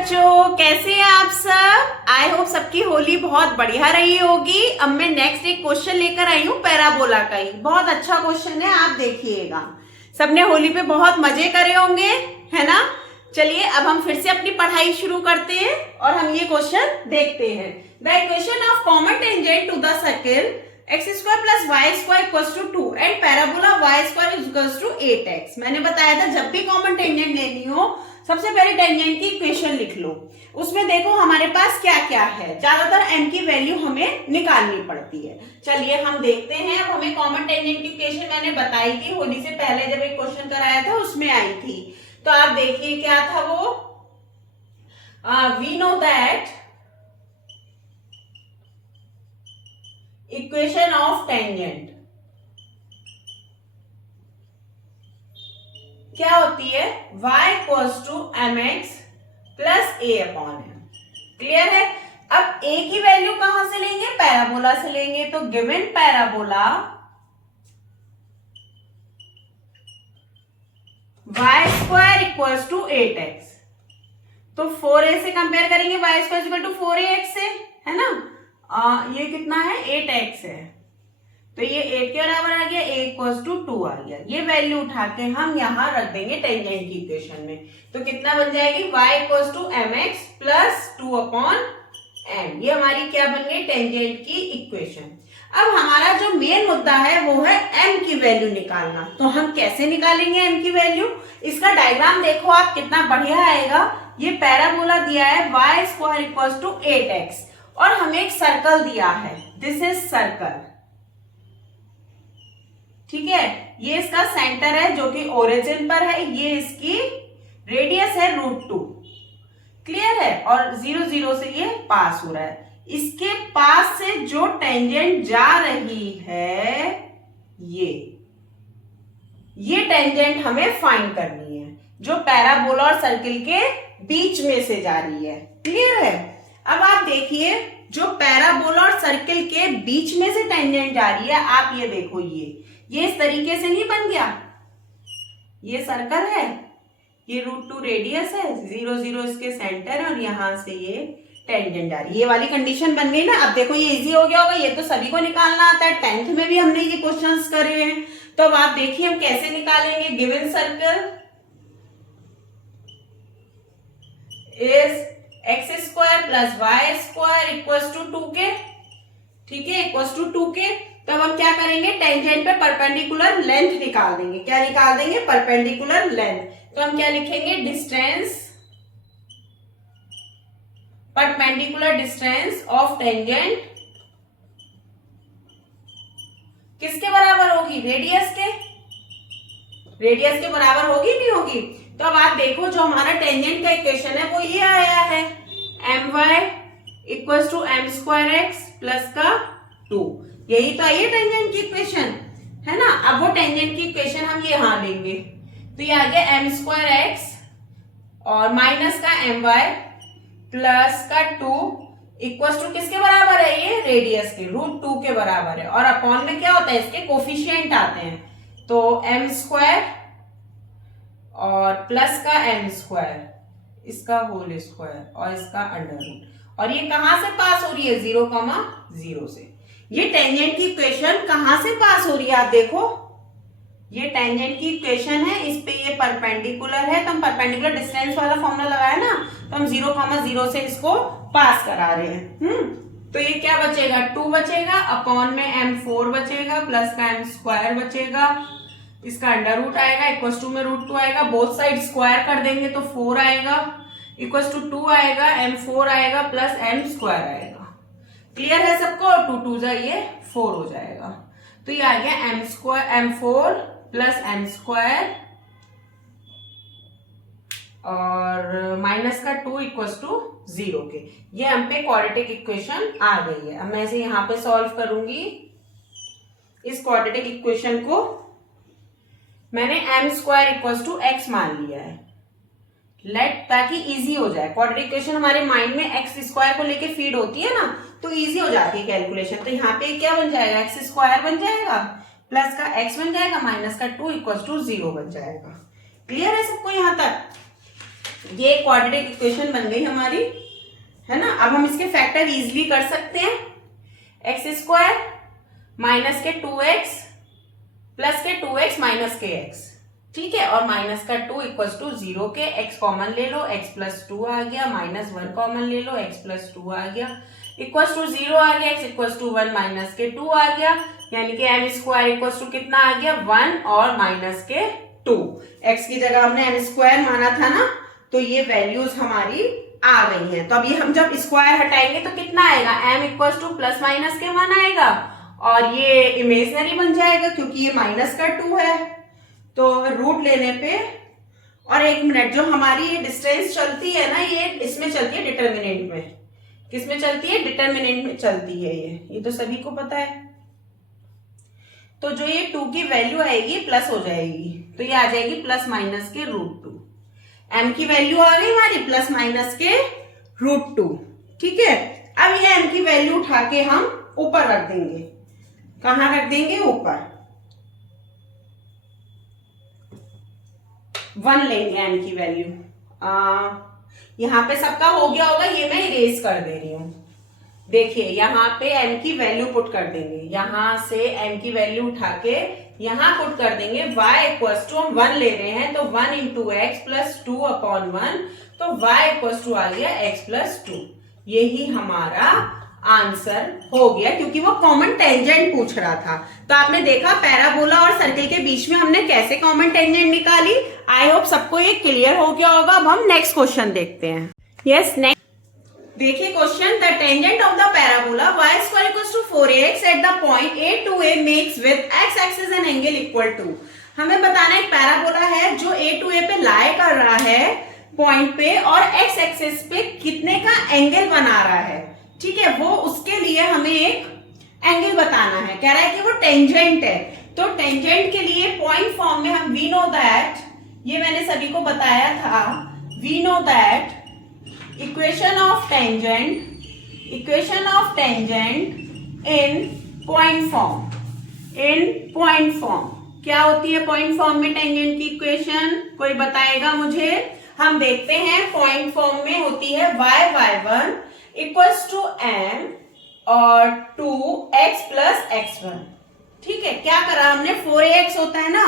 बच्चों, कैसे हैं आप सब। आई होप सबकी होली बहुत बढ़िया रही होगी। अब मैं नेक्स्ट एक क्वेश्चन लेकर आई हूँ पैराबोला का ही। बहुत अच्छा क्वेश्चन है, आप देखिएगा। सबने होली पे बहुत मजे करे होंगे, है ना। चलिए अब हम फिर से अपनी पढ़ाई शुरू करते हैं और हम ये क्वेश्चन देखते हैं। The equation of common tangent to the circle x² + y² = 2 and parabola y² = 8x। मैंने बताया था जब भी कॉमन टेंजेंट लेनी हो सबसे पहले टेंजेंट की इक्वेशन लिख लो। उसमें देखो हमारे पास क्या क्या है, ज्यादातर m की वैल्यू हमें निकालनी पड़ती है। चलिए हम देखते हैं। अब हमें कॉमन टेंजेंट की इक्वेशन मैंने बताई थी होली से पहले जब एक क्वेश्चन कराया था उसमें आई थी। तो आप देखिए क्या था वो। We know that equation of tangent क्या होती है, y = mx + a/m। क्लियर है। अब a की वैल्यू कहां से लेंगे, पैराबोला से लेंगे। तो गिवन पैराबोला y² = 8x, तो 4a से कंपेयर करेंगे y² = 4ax से, है ना। ये कितना है, 8x है, तो ये 8 के बराबर आ गया, a = 2 आ गया। ये वैल्यू उठा के हम यहां रख देंगे टेंजेंट की इक्वेशन में। तो कितना बन जाएगी, y = mx + 2/m। ये हमारी क्या बन गई, टेंजेंट की इक्वेशन। अब हमारा जो मेन मुद्दा है वो है m की वैल्यू निकालना। तो हम कैसे निकालेंगे m की वैल्यू, इसका डायग्राम देखो आप कितना बढ़िया आएगा। ये पैराबोला दिया है y² = 8x और हमें एक सर्कल दिया है, दिस इज सर्कल। ठीक है, ये इसका सेंटर है जो कि ओरिजिन पर है, ये इसकी रेडियस है √2। क्लियर है। और 0 0 से ये पास हो रहा है। इसके पास से जो टेंजेंट जा रही है ये टेंजेंट हमें फाइंड करनी है जो पैराबोला और सर्किल के बीच में से जा रही है। क्लियर है। अब आप देखिए जो पैराबोला और सर्किल के बीच में से टेंजेंट जा रही है, आप ये देखो, ये इस तरीके से नहीं बन गया। ये सर्कल है, ये √2 रेडियस है, 0 0 इसके सेंटर है और यहां से ये टेंजेंट जा रही है। ये वाली कंडीशन बन गई ना। अब देखो ये इजी हो गया होगा, ये तो सभी को निकालना आता है, 10th में भी हमने ये क्वेश्चंस करे हैं। तो अब आप देखिए हम कैसे निकालेंगे। Given circle is x² + y² = 2k। ठीक है, = 2k। तब हम क्या करेंगे, टेंजेंट पे परपेंडिकुलर लेंथ निकाल देंगे। क्या निकाल देंगे, परपेंडिकुलर लेंथ। तो हम क्या लिखेंगे, distance, perpendicular distance of tangent किसके बराबर होगी, रेडियस के। रेडियस के बराबर होगी नहीं होगी। तो अब आप देखो जो हमारा टेंजेंट का इक्वेशन है वो ये आया है, my = m² x + 2। यही तो आई है टेंजेंट की इक्वेशन, है ना। अब वो टेंजेंट की इक्वेशन हम ये यहां लेंगे, तो ये आ गया m² x और माइनस का my प्लस का 2 = किसके बराबर है, ये रेडियस के, √2 के बराबर है। और अपॉन में क्या होता है, इसके कोफिशिएंट आते हैं। तो m² और प्लस का m², इसका होल स्क्वायर और इसका √। और ये कहां से पास हो रही है, 0, 0 से। ये टेंजेंट की इक्वेशन कहां से पास हो रही है, आप देखो ये टेंजेंट की इक्वेशन है, इस पे ये परपेंडिकुलर है, तो हम परपेंडिकुलर डिस्टेंस वाला फॉर्मूला लगाया ना, तो हम 0, 0 से इसको पास करा रहे हैं। तो ये क्या बचेगा, 2 बचेगा, अपॉन में m4 बचेगा, प्लस का m² बचेगा, इसका √, आएगा, = में √2 आएगा, बोथ साइड स्क्वायर कर देंगे तो 4 आएगा, = 2 आएगा, m4 आएगा, प्लस m² आएगा। क्लियर है सबको। 2 2 जा ये 4 हो जाएगा। तो ये आ गया m4 + m² और माइनस का 2 = 0 के। ये हम पे क्वाड्रेटिक इक्वेशन आ गई है। अब मैं इसे यहां पे सॉल्व करूंगी। इस क्वाड्रेटिक इक्वेशन को मैंने m² = x मान लिया है, ताकि इजी हो जाए। क्वाड्रेटिक इक्वेशन हमारे माइंड में x² को लेके फीड होती है ना, तो इजी हो जाती है कैलकुलेशन। तो यहाँ पे क्या बन जाएगा, x² बन जाएगा, प्लस का x बन जाएगा, माइनस का 2 = 0 बन जाएगा। क्लियर है सबको यहाँ तक। ये क्वाड्रेटिक इक्वेशन बन गई हमारी, है ना। अब हम इसके फैक्टर इजीली कर सकते हैं, एक्स स्क्वायर माइनस के 2x प्लस के 2x माइनस के x, ठीक है, और माइनस का 2 इक्वल्स टू 0 के, x कॉमन ले लो, x प्लस 2 आ गया, माइनस 1 कॉमन ले लो, x प्लस 2 आ गया, इक्वल्स टू 0 आ गया, x इक्वल्स टू 1 माइनस के 2 आ गया, यानी कि m स्क्वायर इक्वल्स टू कितना आ गया 1 और माइनस के 2। x की जगह हमने m स्क्वायर माना था ना, तो ये वैल्यूज हमारी आ गई हैं। तो अब ये हम जब स्क्वायर हटाएंगे तो कितना आएगा, m equals two plus minus के 1 आएगा, और ये इमेजनरी बन जाएगा क्योंकि ये माइनस का 2 है, तो रूट लेने पे, और 1 मिनट, जो हमारी ये डिस्टेंस चलती है ना, ये इसमें चलती है डिटर्मिनेंट में। किसमें चलती है, डिटर्मिनेंट में चलती है ये तो सभी को पता है। तो जो ये 2 की वैल्यू आएगी प्लस हो जाएगी, तो ये आ जाएगी प्लस माइनस के √2। m की वैल्यू आ गई हमारी प्लस माइनस के √2, ठीक है। अब ये m की वैल्यू उठा के हम ऊपर रख देंगे, कहां रख देंगे, ऊपर 1 लेंगे m की वैल्यू। यहां पे सबका हो गया होगा, ये मैं इरेज कर दे रही हूं। देखिए यहाँ पे m की वैल्यू पुट कर देंगे, यहां से m की वैल्यू उठा के यहां पुट कर देंगे, y इक्वल्स टू हम 1 ले रहे हैं तो 1 इंटू एक्स प्लस 2 अपॉन 1, तो y इक्वल्स टू आ गया x प्लस 2। यही हमारा आंसर हो गया, क्योंकि वो कॉमन टेंजेंट पूछ रहा था। तो आपने देखा पैराबोला और सर्कल के बीच में हमने कैसे कॉमन टेंजेंट निकाली। आई होप सबको ये क्लियर हो गया होगा। अब हम नेक्स्ट क्वेश्चन देखते हैं। यस, नेक्स्ट देखिए question, the tangent of the parabola y square equals to 4ax at the point a to a makes with x axis an angle equal to. हमें बताना है एक पैराबोला है जो a to a पे लाई कर रहा है पॉइंट पे, और x एक्सिस पे कितने का एंगल बना रहा है, ठीक है। वो उसके लिए हमें एक एंगल बताना है, कह रहा है कि वो टेंजेंट है। तो टेंजेंट के लिए पॉइंट फॉर्म में हम वी नो दैट, ये मैंने सभी को बताया था, we know that equation of tangent in point form, क्या होती है पॉइंट फॉर्म में टेंजेंट की इक्वेशन, कोई बताएगा मुझे। हम देखते हैं पॉइंट फॉर्म में होती है y1 इक्वल्स टू m और 2x प्लस x1, ठीक है। क्या करा हमने, 4ax होता है ना,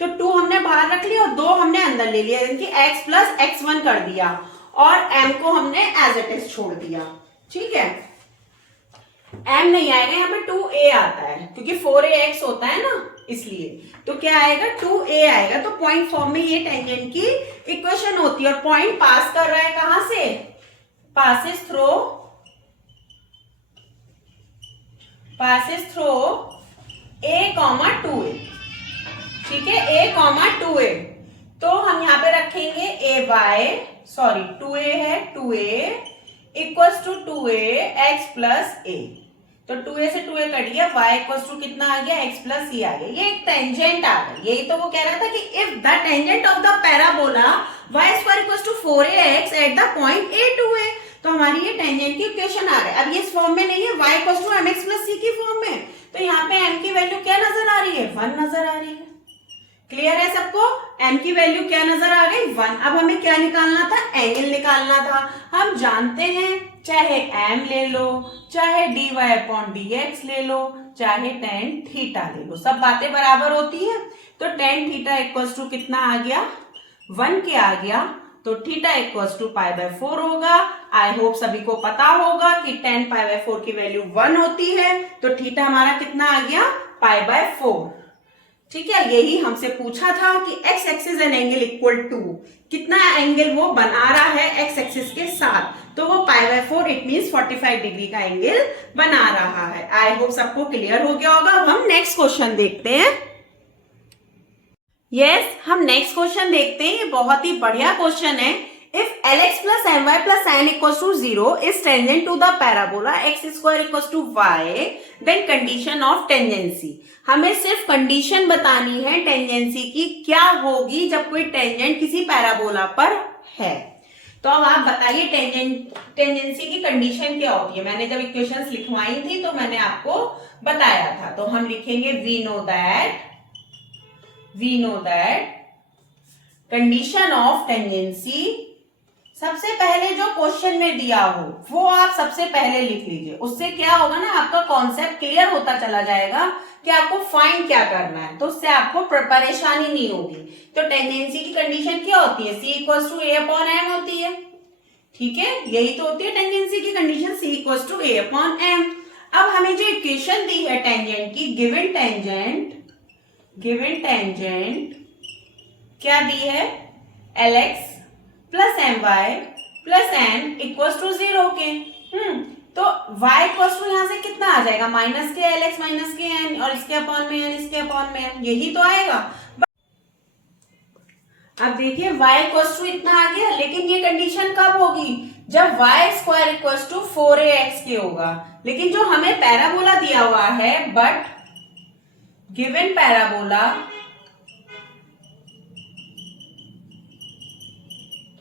तो 2 हमने बाहर रख लिया और 2 हमने अंदर ले लिया, यानी कि x प्लस x1 कर दिया, और m को हमने एज इट इज छोड़ दिया, ठीक है। m नहीं आएगा, यहाँ पे 2a आता है क्योंकि 4ax होता है ना, इसलिए। तो क्या आएगा, 2a आएगा। तो पॉइंट फॉर्म में ये टेंजेंट की इक्वेशन होती है, और पॉइंट पास कर रहा है कहां से, पासिस थ्रू a, 2a, ठीक है, a, 2a। तो हम यहाँ पे रखेंगे a 2a है, 2a equals to 2a x plus a, तो 2a से 2a कट गया, y इक्वल्स टू कितना आ गया, x प्लस c आ गया। ये एक टेंजेंट आ गया, यही तो वो कह रहा था कि if the tangent of the parabola y square equals to 4ax at the point a to a, तो हमारी ये टेंजेंट की इक्वेशन आ रही है। अब ये इस फॉर्म में नहीं है, y equals to mx plus c की फॉर्म में, तो यहाँ पे m की वैल्यू क्या नजर आ रही है, 1 नजर आ रही है। क्लियर है सबको, m की वैल्यू क्या नजर आ गई, 1। अब हमें क्या निकालना था, एंगल निकालना था। हम जानते हैं चाहे m ले लो, चाहे dy अपॉन dx ले लो, चाहे tan थीटा ले लो, सब बातें बराबर होती है। तो tan थीटा इक्वल्स टू कितना आ गया, 1 के आ गया, तो थीटा इक्वल्स टू π/4 होगा। आई होप सभी को पता होगा कि tan π/4 की वैल्यू 1 होती है, तो थीटा हमारा कितना आ गया, π/4, ठीक है। यही हमसे पूछा था कि x axis an angle equal to, कितना एंगल वो बना रहा है x एक्सिस के साथ, तो वो π/4 इट मींस 45 डिग्री का एंगल बना रहा है। आई होप सबको क्लियर हो गया होगा। अब हम नेक्स्ट क्वेश्चन देखते हैं। हम नेक्स्ट क्वेश्चन देखते हैं, ये बहुत ही बढ़िया क्वेश्चन है। If lx plus my plus n equals to 0 is tangent to the parabola x square equals to y, then condition of tangency. हमें सिर्फ कंडीशन बतानी है टेंजेंसी की, क्या होगी जब कोई टेंजेंट किसी पैराबोला पर है। तो अब आप बताइए टेंजेंसी की कंडीशन क्या होती है। मैंने जब इक्वेशंस लिखवाई थी तो मैंने आपको बताया था। तो हम लिखेंगे we know that condition of tangency सबसे पहले जो क्वेश्चन में दिया हो वो आप सबसे पहले लिख लीजिए। उससे क्या होगा ना, आपका कॉन्सेप्ट क्लियर होता चला जाएगा कि आपको फाइंड क्या करना है, तो उससे आपको परेशानी नहीं होगी। तो टेंजेंसी की कंडीशन क्या होती है, C equals to A upon M होती है। ठीक है, यही तो होती है टेंजेंसी की condition, C equals to A upon M। अब हमें जो इक्वेशन दी है टेंजेंट की, गिवन टेंजेंट क्या दी है, LX plus My plus N equals to 0 के। तो y इक्वल्स टू यहां से कितना आ जाएगा, माइनस के LX माइनस के N, और इसके अपॉन में N, इसके अपॉन में M, यही तो आएगा। अब देखिए y इक्वल्स टू इतना आ गया, लेकिन ये कंडीशन कब होगी, जब y square equals to 4ax के होगा। लेकिन जो हमें पैराबोला दिया हुआ है, but given parabola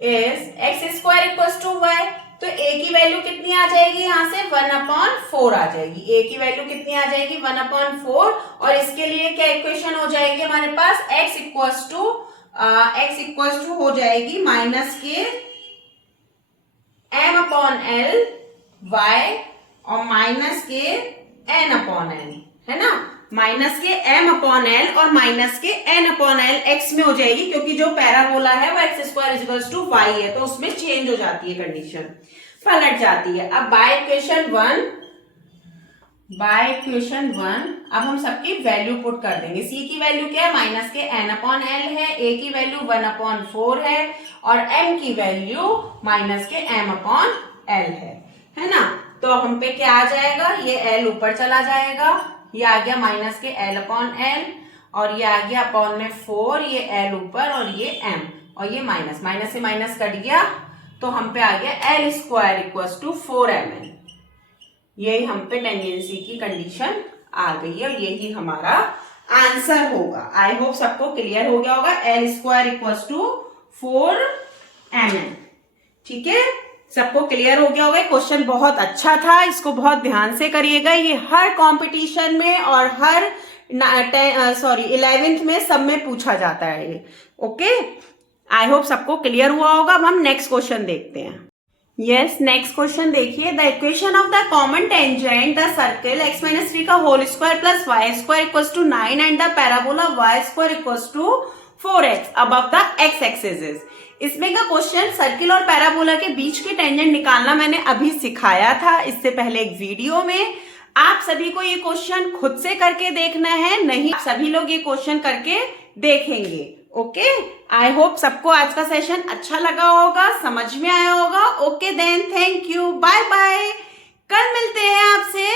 is x square equals to y, तो a की वैल्यू कितनी आ जाएगी, यहां से 1/4 आ जाएगी। a की वैल्यू कितनी आ जाएगी, 1/4, और इसके लिए क्या इक्वेशन हो जाएगी हमारे पास, x इक्वल्स टू हो जाएगी माइनस के m अपॉन l y और माइनस के n अपॉन n, है ना, माइनस के m अपॉन l और माइनस के n अपॉन l x में हो जाएगी, क्योंकि जो पैराबोला है वो x square equals to y है, तो उसमें चेंज हो जाती है, कंडीशन पलट जाती है। अब बाय इक्वेशन 1 अब हम सबकी वैल्यू पुट कर देंगे। c की वैल्यू क्या है, माइनस के n अपॉन l है, a की वैल्यू 1/4 है, और m की वैल्यू माइनस के m अपॉन l है ना। तो हम पे क्या आ जाएगा, ये l ऊपर चला जाएगा, ये आ गया माइनस के l अपॉन l, और ये आ गया अपॉन में 4, ये l ऊपर और ये m, और ये माइनस से माइनस कट गया, तो हम पे आ गया l square equals to 4mn। यही हम पे टेंजेंसी की कंडीशन आ गई है, और यही हमारा आंसर होगा। आई होप सबको क्लियर हो गया होगा, l square equals to 4mn। ठीक है, सबको क्लियर हो गया होगा। क्वेश्चन बहुत अच्छा था, इसको बहुत ध्यान से करिएगा, ये हर कंपटीशन में और हर 11th में सब में पूछा जाता है ये। ओके, आई होप सबको क्लियर हुआ होगा। अब हम नेक्स्ट क्वेश्चन देखते हैं। यस, नेक्स्ट क्वेश्चन देखिए, the equation of the common tangent the circle x minus 3 का whole square plus y square equals to 9 and the parabola y square equals to 4x above the x axis is. इसमें का question circle और parabola के बीच के tangent निकालना मैंने अभी सिखाया था इससे पहले एक वीडियो में। आप सभी को ये क्वेश्चन खुद से करके देखना है, नहीं सभी लोग ये क्वेश्चन करके देखेंगे। ओके, आई होप सबको आज का सेशन अच्छा लगा होगा, समझ में आया होगा। Okay then, thank you, bye bye, कल मिलते हैं आपसे।